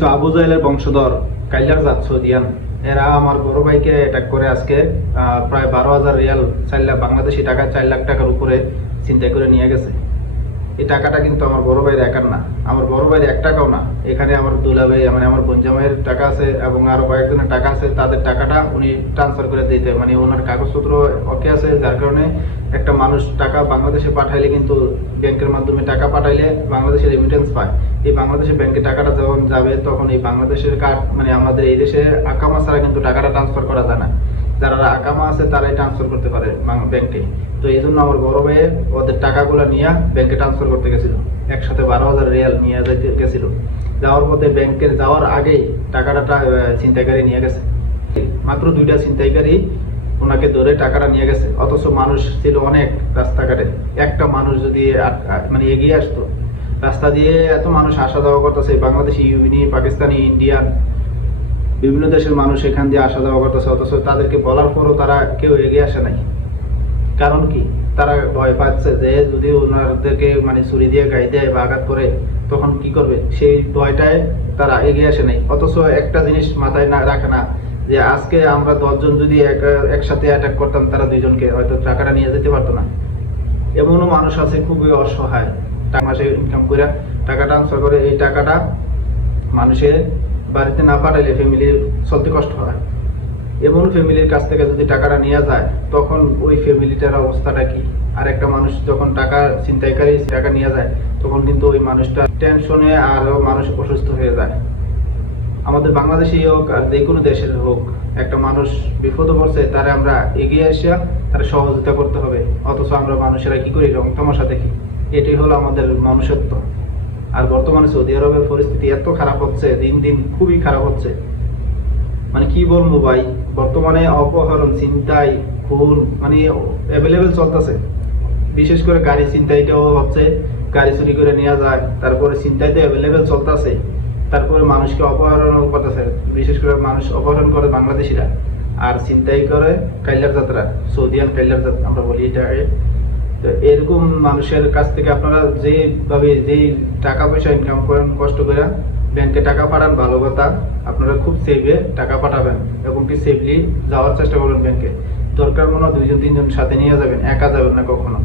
আবু জাহেলের বংশধর কাইলার জাত সৌদিয়ান এরা আমার বড় ভাইকে অ্যাটাক করে আজকে প্রায় 12,000 রিয়াল বাংলাদেশি টাকা 4 লাখ টাকার উপরে ছিনতাই করে নিয়ে গেছে। এই টাকাটা কিন্তু আমার বড় ভাইয়ের একার না, আমার বড় ভাইয়ের 1 টাকাও না। এখানে আমার দুলাভাই মানে আমার বোনজামাইয়ের টাকা আছে এবং আরো কয়েকজনের টাকা আছে, তাদের টাকাটা উনি ট্রান্সফার করে দিতে মানে ওনার কাগজপত্র ওকে আছে, যার কারণে একটা মানুষ টাকা বাংলাদেশে পাঠাইলে কিন্তু ব্যাংকের মাধ্যমে টাকা পাঠাইলে বাংলাদেশে রেমিটেন্স পায়। এই বাংলাদেশের ব্যাংকে টাকাটা যখন যাবে তখন এই বাংলাদেশের কার্ড মানে আমাদের এই দেশে আকামা ছাড়া কিন্তু টাকাটা ট্রান্সফার করা যায় না। যারা আকামা আছে তারাই ট্রান্সফার করতে পারে ব্যাংকে। তো এই জন্য আমার বড় ভাইয়ে ওদের টাকাগুলো নিয়ে ব্যাংকে ট্রান্সফার করতে গেছিল, একসাথে 12,000 রিয়াল নিয়ে যেতে গেছিল। যাওয়ার পথে ব্যাংকের যাওয়ার আগেই টাকাটা ছিনতাইকারী নিয়ে গেছে। মাত্র 2টা ছিনতাইকারী ওনাকে ধরে টাকাটা নিয়ে গেছে, অথচ মানুষ ছিল অনেক রাস্তাঘাটে। একটা মানুষ যদি মানে এগিয়ে আসতো, রাস্তা দিয়ে এত মানুষ আসা যাওয়া করতেছে, বাংলাদেশি, ইউনি, পাকিস্তানি, ইন্ডিয়ান, বিভিন্ন দেশের মানুষ এখান দিয়ে আসা যাওয়া করতেছে, অথচ তাদেরকে বলার পরও তারা কেউ এগিয়ে আসে নাই। কারণ কি? তারা ভয় পাচ্ছে যে যদি ওনাদেরকে মানে ছুরি দিয়ে গায়ে দেয় বা আঘাত করে তখন কি করবে, সেই ভয়টায় তারা এগিয়ে আসে নাই। অথচ একটা জিনিস মাথায় না রাখে না যে আজকে আমরা 10 জন যদি একসাথে অ্যাটাক করতাম, তারা 2 জনকে হয়তো টাকাটা নিয়ে যেতে পারতো না। এমনও মানুষ আছে খুবই অসহায়, মাসে ইনকাম করে টাকা ট্রান্সফার করে, এই টাকাটা মানুষের বাড়িতে না পাঠাইলে ফ্যামিলির চলতে কষ্ট হয়। এমন ফ্যামিলির কাছ থেকে যদি টাকাটা নিয়ে যায় তখন ওই ফ্যামিলিটার অবস্থাটা কি? আর একটা মানুষ যখন টাকা ছিনতাইকারী টাকা নিয়ে যায় তখন কিন্তু ওই মানুষটা টেনশনে আরো মানুষ অসুস্থ হয়ে যায়। আমাদের বাংলাদেশি হোক আর যে কোনো দেশের হোক, একটা মানুষ বিপদে পড়ছে তারা আমরা এগিয়ে আসিয়া তারা সহযোগিতা করতে হবে, অথচ আমরা মানুষেরা কি করি? রং তামাশা দেখি। এটাই হলো আমাদের মনুষ্যত্ব। আর বর্তমানে সৌদি আরবের পরিস্থিতি এত খারাপ হচ্ছে, দিন দিন খুবই খারাপ হচ্ছে, মানে কি বলবো ভাই। বর্তমানে অপহরণ, ছিনতাই, খুন মানে অ্যাভেলেবেল চলতেছে। বিশেষ করে গাড়ি ছিনতাইটাও হচ্ছে, গাড়ি চুরি করে নিয়ে যায়, তারপরে ছিনতাইতে অ্যাভেলেবেল চলতেছে, তারপরে মানুষকে অপহরণ করতেছে। বিশেষ করে মানুষ অপহরণ করে বাংলাদেশিরা, আর ছিনতাই করে কাইলার যাত্রা, সৌদিয়ান কাইলার যাত্রা আমরা বলি এটাকে। তো এরকম মানুষের কাছ থেকে আপনারা যেভাবে যেই টাকা পয়সা ইনকাম করেন কষ্ট করে ব্যাংকে টাকা পাঠান, ভালো কথা। আপনারা খুব সেভে টাকা পাঠাবেন এবং কি সেফলি যাওয়ার চেষ্টা করবেন ব্যাংকে। দরকার মনে হয় 2 জন 3 জন সাথে নিয়ে যাবেন, একা যাবেন না কখনো।